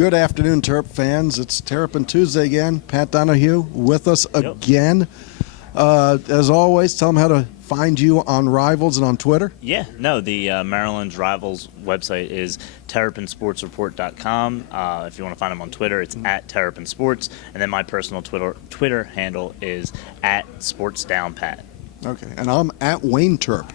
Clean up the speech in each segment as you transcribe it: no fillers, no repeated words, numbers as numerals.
Good afternoon, Terp fans. It's TerpTalk Tuesday again. Pat Donohue with us again. As always, tell them how to find you on Rivals and on Twitter. Yeah, no, the Maryland's Rivals website is terrapinsportsreport.com. If you want to find them on Twitter, it's at terrapinsports. And then my personal Twitter handle is at sportsdownpat. Okay, and I'm at Wayne Terp.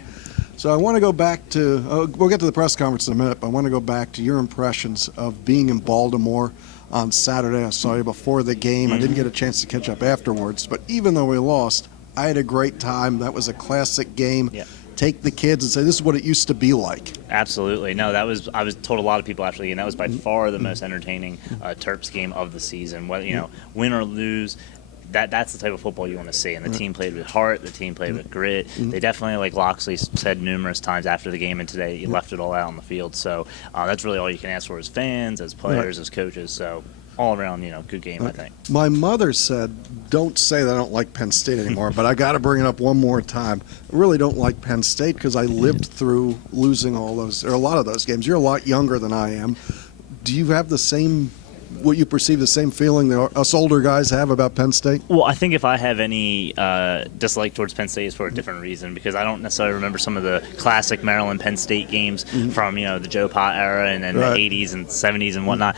So I want to go back to, we'll get to the press conference in a minute, but I want to go back to your impressions of being in Baltimore on Saturday. I saw you before the game. I didn't get a chance to catch up afterwards, but even though we lost, I had a great time. That was a classic game. Yep. Take the kids and say, this is what it used to be like. Absolutely. No, I was told a lot of people actually, and that was by far the most entertaining Terps game of the season. Whether, win or lose, that's the type of football you want to see. And the team played with heart. The team played with grit. They definitely, like Loxley said numerous times after the game and today, you left it all out on the field. So that's really all you can ask for as fans, as players, as coaches. So all around, good game, I think. My mother said, don't say that I don't like Penn State anymore, but I got to bring it up one more time. I really don't like Penn State because I lived through losing a lot of those games. You're a lot younger than I am. Do you have the same, what you perceive the same feeling that us older guys have about Penn State? Well, I think if I have any dislike towards Penn State, it's for a different reason, because I don't necessarily remember some of the classic Maryland Penn State games from the Joe Pott era and then the 80s and 70s and whatnot.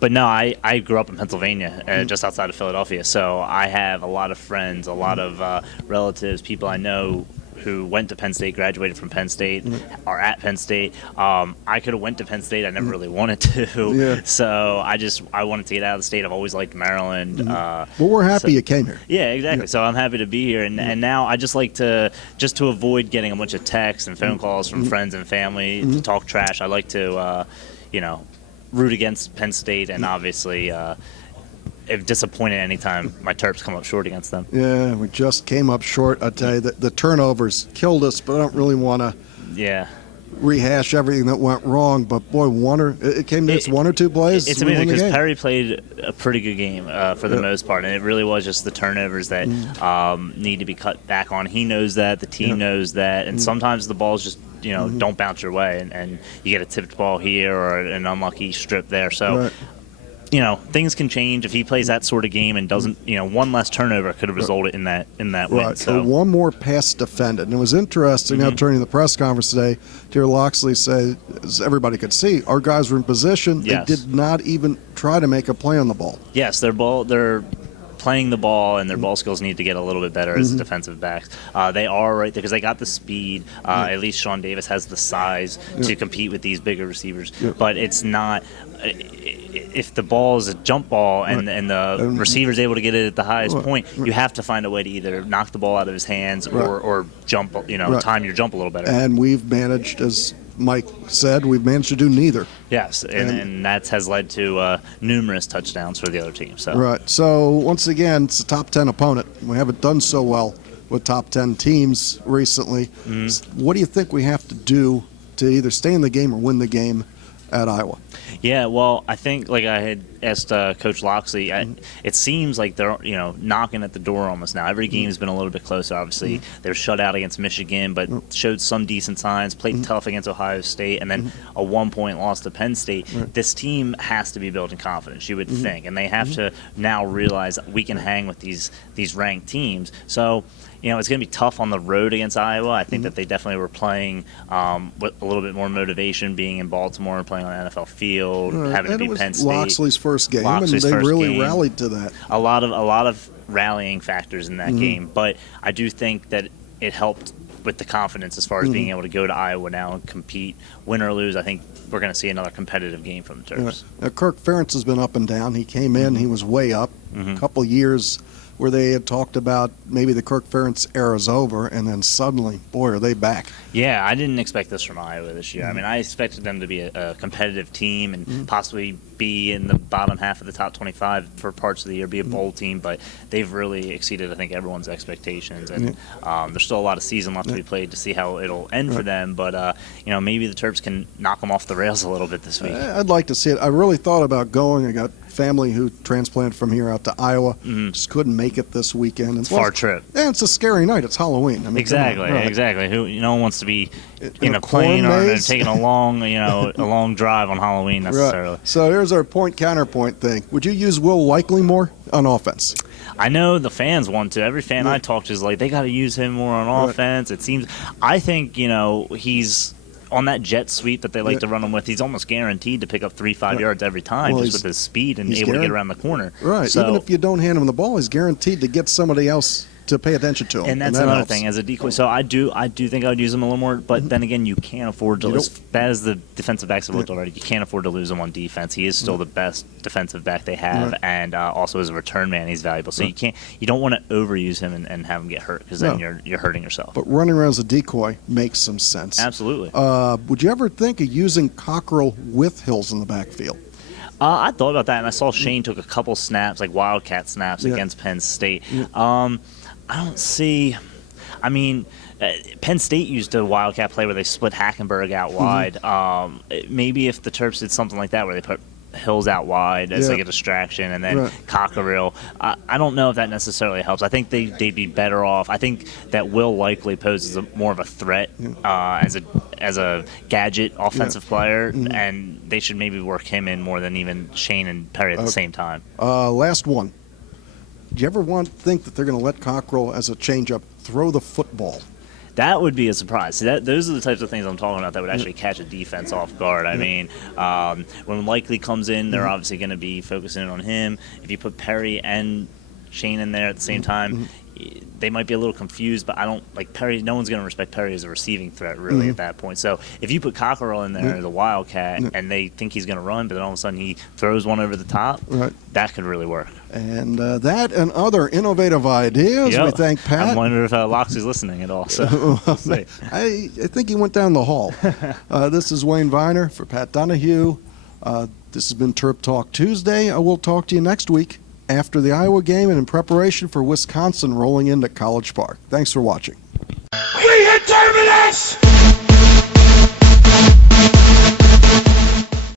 But no, I grew up in Pennsylvania, just outside of Philadelphia, so I have a lot of friends, a lot of relatives, people I know who went to Penn State, graduated from Penn State, are at Penn State. I could have went to Penn State. I never really wanted to. So I wanted to get out of the state. I've always liked Maryland. Well, we're happy you came here. Yeah, exactly. So I'm happy to be here. And now I just like to avoid getting a bunch of texts and phone calls from friends and family to talk trash. I like to, root against Penn State, and obviously if disappointed anytime my Terps come up short against them. Yeah, we just came up short. I tell you, the turnovers killed us, but I don't really want to rehash everything that went wrong. But boy, it came to one or two plays. It's amazing because Perry played a pretty good game for the most part, and it really was just the turnovers that need to be cut back on. He knows that, the team knows that, and sometimes the balls just don't bounce your way, and you get a tipped ball here or an unlucky strip there. So, things can change if he plays that sort of game and doesn't. One less turnover could have resulted in that win. So one more pass defended, and it was interesting. Now turning to the press conference today, Dear Loxley said, as everybody could see, our guys were in position. They did not even try to make a play on the ball. Yes, they're playing the ball, and their ball skills need to get a little bit better as defensive backs. They are right there because they got the speed. At least Sean Davis has the size to compete with these bigger receivers. But it's not. If the ball is a jump ball and the receiver's able to get it at the highest point, you have to find a way to either knock the ball out of his hands or jump. Time your jump a little better. And we've managed, as Mike said, we've managed to do neither. Yes, and that has led to numerous touchdowns for the other team. So. Right. So, once again, it's a top 10 opponent. We haven't done so well with top 10 teams recently. What do you think we have to do to either stay in the game or win the game at Iowa? Yeah, well, I think, like I had asked Coach Loxley, it seems like they're knocking at the door almost now. Every game's been a little bit closer, obviously. They were shut out against Michigan, but showed some decent signs, played tough against Ohio State, and then a 1-point loss to Penn State. This team has to be building confidence, you would think, and they have to now realize that we can hang with these ranked teams. So, it's going to be tough on the road against Iowa. I think that they definitely were playing with a little bit more motivation, being in Baltimore and playing on an NFL field, having to beat Penn State. Loxley's first game, and they really rallied to that. A lot of rallying factors in that game, but I do think that it helped with the confidence as far as being able to go to Iowa now and compete, win or lose. I think we're going to see another competitive game from the Terps. Now, Kirk Ferentz has been up and down. He came in, he was way up. A couple years where they had talked about maybe the Kirk Ferentz era's over, and then suddenly, boy, are they back. Yeah, I didn't expect this from Iowa this year. I mean, I expected them to be a competitive team and possibly be in the bottom half of the top 25 for parts of the year, be a bowl team, but they've really exceeded, I think, everyone's expectations. And there's still a lot of season left to be played to see how it'll end for them, but, maybe the Terps can knock them off the rails a little bit this week. I'd like to see it. I really thought about going. I got family who transplanted from here out to Iowa. Just couldn't make it this weekend. It's a far trip. Yeah, it's a scary night. It's Halloween. I mean, exactly. No one wants to be in a plane or taking a long, a long drive on Halloween necessarily. Right. So here's our point counterpoint thing. Would you use Will Likely more on offense? I know the fans want to. Every fan I talk to is like, they got to use him more on offense. It seems. I think he's on that jet sweep that they like to run him with. He's almost guaranteed to pick up 3-5 yards every time, just with his speed and able to get around the corner. Right. So, even if you don't hand him the ball, he's guaranteed to get somebody else to pay attention to him. And that's another thing as a decoy. So I do think I would use him a little more, but then again, you can't afford to lose. That is the defensive backs have looked already. You can't afford to lose him on defense. He is still the best defensive back they have, and also as a return man, he's valuable. So you don't want to overuse him and have him get hurt, because then you're hurting yourself. But running around as a decoy makes some sense. Absolutely. Would you ever think of using Cockrell with Hills in the backfield? I thought about that, and I saw Shane took a couple snaps, like Wildcat snaps against Penn State. I don't see. I mean, Penn State used a Wildcat play where they split Hackenberg out wide. Maybe if the Terps did something like that, where they put Hills out wide as like a distraction, and then Cockerell. I don't know if that necessarily helps. I think they'd be better off. I think that Will Likely poses more of a threat as a gadget offensive player, and they should maybe work him in more than even Shane and Perry at the same time. Last one. Do you ever think that they're going to let Cockrell, as a changeup, throw the football? That would be a surprise. See, those are the types of things I'm talking about that would actually catch a defense off guard. I mean, when Likely comes in, they're obviously going to be focusing on him. If you put Perry and Shane in there at the same time, they might be a little confused, but I don't like Perry. No one's going to respect Perry as a receiving threat really at that point. So if you put Cockerell in there as a Wildcat and they think he's going to run, but then all of a sudden he throws one over the top, that could really work. And that and other innovative ideas. We thank Pat. I wonder if Loxley's listening at all. So we'll see. I think he went down the hall. This is Wayne Viener for Pat Donohue. This has been Terp Talk Tuesday. I will talk to you next week after the Iowa game and in preparation for Wisconsin rolling into College Park. Thanks for watching. We hit Terminus!